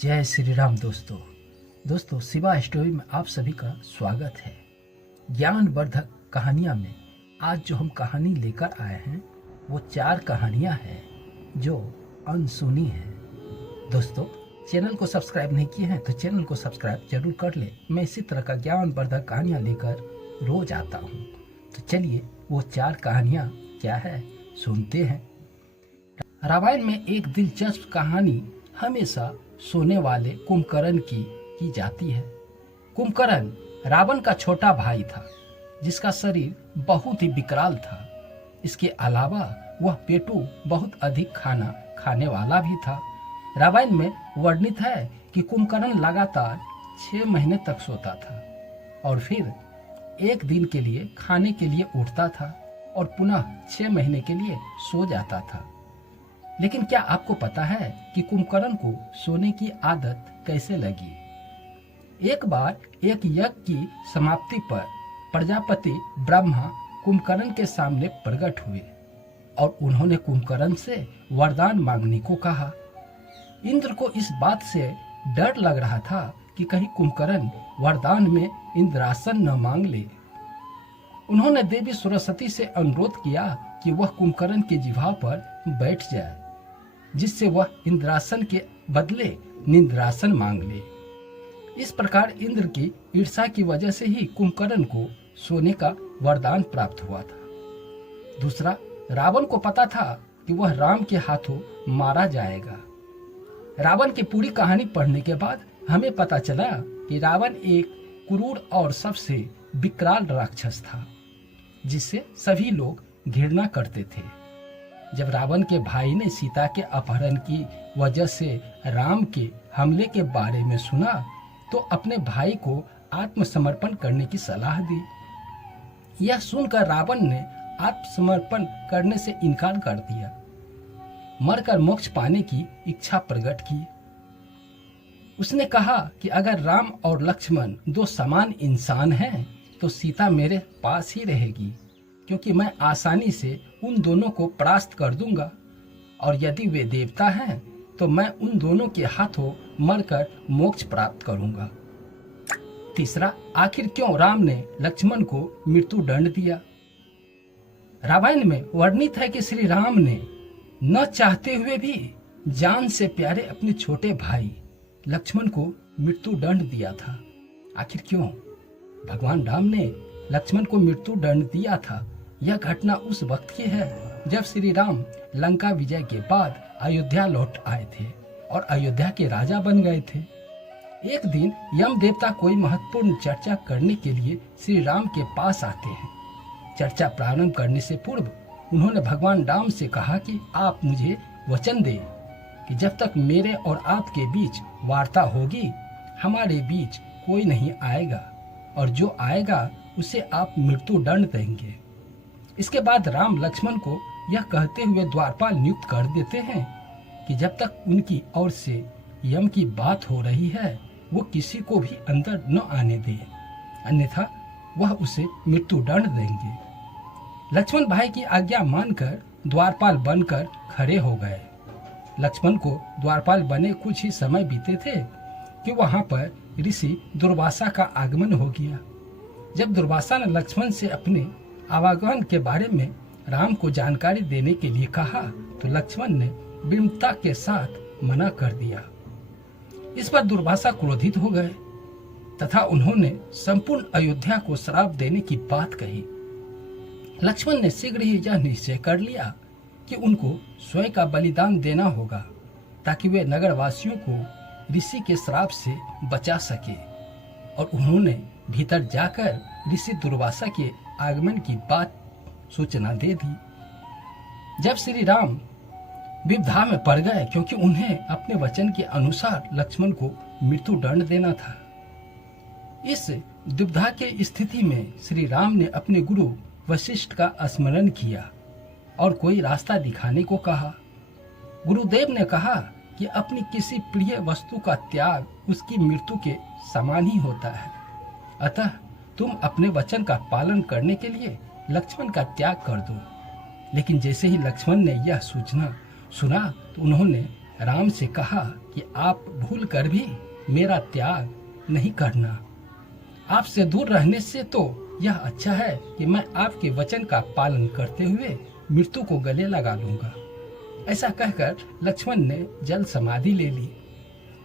जय श्री राम दोस्तों शिवा स्टोरी में आप सभी का स्वागत है। ज्ञानवर्धक कहानियां में आज जो हम कहानी लेकर आए हैं वो 4 कहानियां हैं जो अनसुनी हैं। दोस्तों चैनल को सब्सक्राइब नहीं किए हैं तो चैनल को सब्सक्राइब जरूर कर ले। मैं इसी तरह का ज्ञानवर्धक कहानियां लेकर रोज आता हूँ। तो चलिए वो 4 कहानियां क्या है सुनते हैं। रामायण में एक दिलचस्प कहानी हमेशा सोने वाले कुंभकर्ण की जाती है। कुंभकर्ण रावण का छोटा भाई था जिसका शरीर बहुत ही विकराल था। इसके अलावा वह पेटू बहुत अधिक खाना खाने वाला भी था। रामायण में वर्णित है कि कुंभकर्ण लगातार 6 महीने तक सोता था और फिर एक दिन के लिए खाने के लिए उठता था और पुनः 6 महीने के लिए सो जाता था। लेकिन क्या आपको पता है कि कुंभकर्ण को सोने की आदत कैसे लगी? एक बार एक यज्ञ की समाप्ति पर प्रजापति ब्रह्मा कुंभकर्ण के सामने प्रकट हुए और उन्होंने कुंभकर्ण से वरदान मांगने को कहा। इंद्र को इस बात से डर लग रहा था कि कहीं कुंभकर्ण वरदान में इंद्रासन न मांग ले। उन्होंने देवी सरस्वती से अनुरोध किया कि वह कुंभकर्ण के जिह्वा पर बैठ जाए जिससे वह इंद्रासन के बदले निंद्रासन मांग ले। इस प्रकार इंद्र की ईर्ष्या की वजह से ही कुंभकर्ण को सोने का वरदान प्राप्त हुआ था। दूसरा, रावण को पता था कि वह राम के हाथों मारा जाएगा। रावण की पूरी कहानी पढ़ने के बाद हमें पता चला कि रावण एक क्रूर और सबसे विकराल राक्षस था जिससे सभी लोग घृणा करते थे। जब रावण के भाई ने सीता के अपहरण की वजह से राम के हमले के बारे में सुना तो अपने भाई को आत्मसमर्पण करने की सलाह दी। यह सुनकर रावण ने आत्मसमर्पण करने से इनकार कर दिया, मरकर मोक्ष पाने की इच्छा प्रकट की। उसने कहा कि अगर राम और लक्ष्मण 2 समान इंसान हैं तो सीता मेरे पास ही रहेगी क्योंकि मैं आसानी से उन दोनों को परास्त कर दूंगा और यदि वे देवता हैं तो मैं उन दोनों के हाथों मरकर मोक्ष प्राप्त करूंगा। तीसरा, आखिर क्यों राम ने लक्ष्मण को मृत्यु दंड दिया? रामायण में वर्णित है कि श्री राम ने न चाहते हुए भी जान से प्यारे अपने छोटे भाई लक्ष्मण को मृत्यु दंड दिया था। आखिर क्यों भगवान राम ने लक्ष्मण को मृत्यु दंड दिया था? यह घटना उस वक्त की है जब श्री राम लंका विजय के बाद अयोध्या लौट आए थे और अयोध्या के राजा बन गए थे। एक दिन यम देवता कोई महत्वपूर्ण चर्चा करने के लिए श्री राम के पास आते हैं। चर्चा प्रारंभ करने से पूर्व उन्होंने भगवान राम से कहा कि आप मुझे वचन दें कि जब तक मेरे और आपके बीच वार्ता होगी हमारे बीच कोई नहीं आएगा और जो आएगा उसे आप मृत्यु दंड देंगे। इसके बाद राम लक्ष्मण को यह कहते हुए द्वारपाल नियुक्त कर देते हैं कि जब तक उनकी ओर से यम की बात हो रही है वो किसी को भी अंदर न आने दे, अन्यथा वह उसे मृत्यु दंड देंगे। लक्ष्मण भाई की आज्ञा मानकर द्वारपाल बनकर खड़े हो गए। लक्ष्मण को द्वारपाल बने कुछ ही समय बीते थे कि वहां पर ऋषि दुर्वासा का आगमन हो गया। जब दुर्वासा ने लक्ष्मण से अपने आवागमन के बारे में राम को जानकारी देने के लिए कहा तो लक्ष्मण ने विनम्रता के साथ मना कर दिया। इस पर दुर्वासा क्रोधित हो गए तथा उन्होंने संपूर्ण अयोध्या को श्राप देने की बात कही। लक्ष्मण ने शीघ्र ही यह निश्चय कर लिया कि उनको स्वयं का बलिदान देना होगा ताकि वे नगरवासियों को ऋषि के श्राप से बचा सके और उन्होंने भीतर जाकर ऋषि दुर्वासा के आगमन की बात सूचना दे दी। जब श्री राम विपदा में पड़ गए क्योंकि उन्हें अपने वचन के अनुसार लक्ष्मण को मृत्यु दंड देना था। इस दुविधा के स्थिति में श्री राम ने अपने गुरु वशिष्ठ का स्मरण किया और कोई रास्ता दिखाने को कहा। गुरुदेव ने कहा कि अपनी किसी प्रिय वस्तु का त्याग उसकी मृत्यु के समान ही होता है, अतः तुम अपने वचन का पालन करने के लिए लक्ष्मण का त्याग कर दो। लेकिन जैसे ही लक्ष्मण ने यह सूचना सुना तो उन्होंने राम से कहा कि आप भूल कर भी मेरा त्याग नहीं करना। आपसे दूर रहने से तो यह अच्छा है कि मैं आपके वचन का पालन करते हुए मृत्यु को गले लगा लूंगा। ऐसा कहकर लक्ष्मण ने जल समाधि ले ली।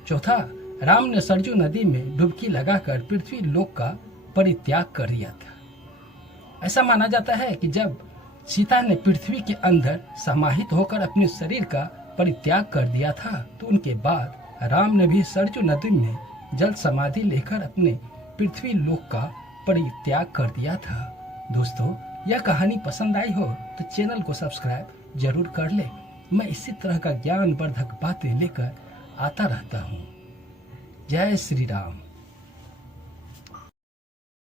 चौथा, राम ने सरजू नदी में डुबकी लगाकर पृथ्वी लोक का परित्याग कर दिया था। ऐसा माना जाता है कि जब सीता ने पृथ्वी के अंदर समाहित होकर अपने शरीर का परित्याग कर दिया था तो उनके बाद राम ने भी सरजू नदी में जल समाधि लेकर अपने पृथ्वी लोक का परित्याग कर दिया था। दोस्तों, यह कहानी पसंद आई हो तो चैनल को सब्सक्राइब जरूर कर ले। मैं इसी तरह का ज्ञानवर्धक बातें लेकर आता रहता हूँ। जय श्री राम।